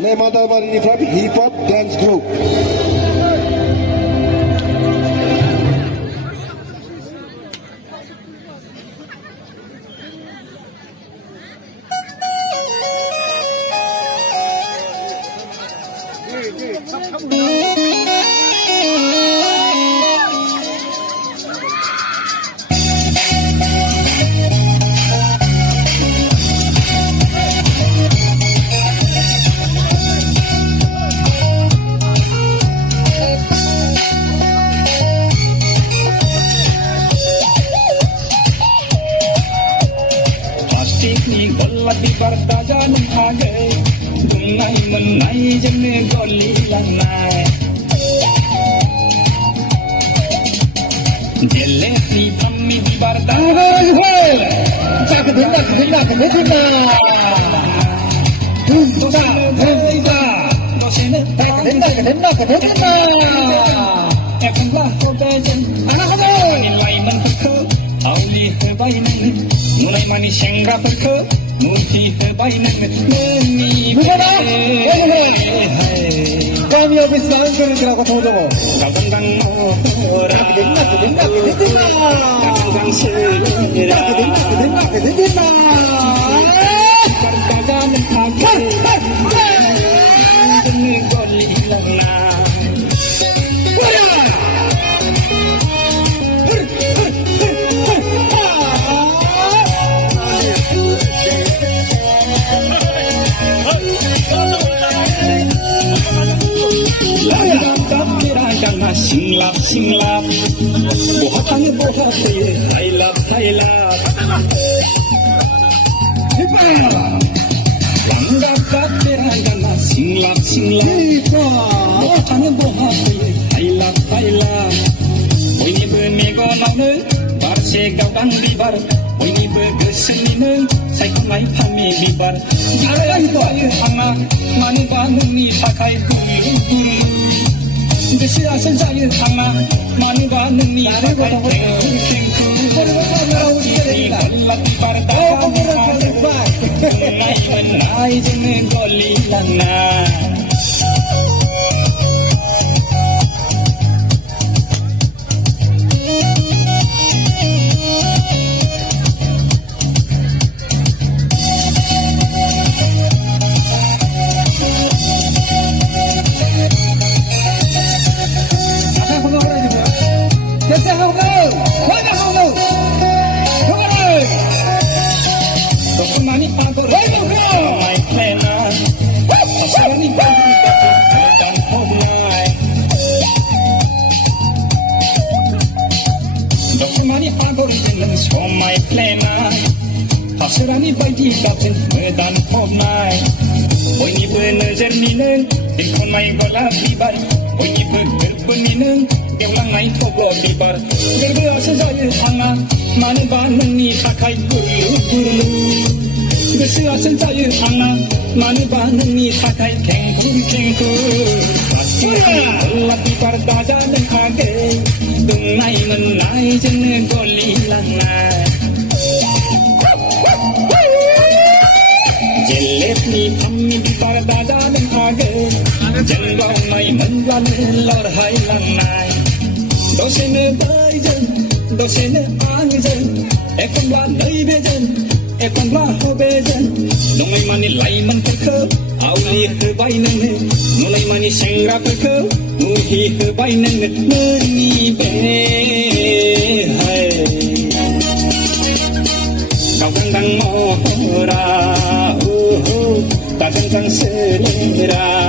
Lemadamari Hip Hop Dance Group. Di bertajan hagai dungai menai jene goli lanai jelle di pammi di bertajan jak dhinna tuda dhinna dosene dhinna ekla hobejen ana hobe nilai mentekho auli hebai mulai mani sengra berkho Muti hebainen neni Kami habis lawan kami kira kau tahu jawab. Kau orang Kau selera Kartagan hagai Demi goli lana Singlap bohatan hai lap langga katerangana singlap bohatan hai lap boyni benego nane barse gaudang bibar boyni begesenine saikunai phami bibar arai toy hanga mani banuni sakai guru Besi asal saya sama manusia ni ada berapa lagi pertanyaan naik jenis goli lana. My plena Pasrani bayi dapat medan homai Boyni bener ninen Ikon mai gola bibar Boyni berbuninen Deulang mai togo bibar Berbeasa saya hanga Manu banuni sakai guru Berbeasa saya hanga Manu banuni sakai kengkur Pasrani bibar dada dan hagai Dungai menai jene goli langai Jelepni pammi di pardada dan hagai Jenggau mai menlan lor hai langai Dosene baijen, dosene angjen Ekamla nai bejen, ekamla hobejen Nungai mani lai mentekho Auli hebai nene Nungai mani sengra tekho Nuhi hebai nene Neni be hai Kau kandang mora Tak kandang selera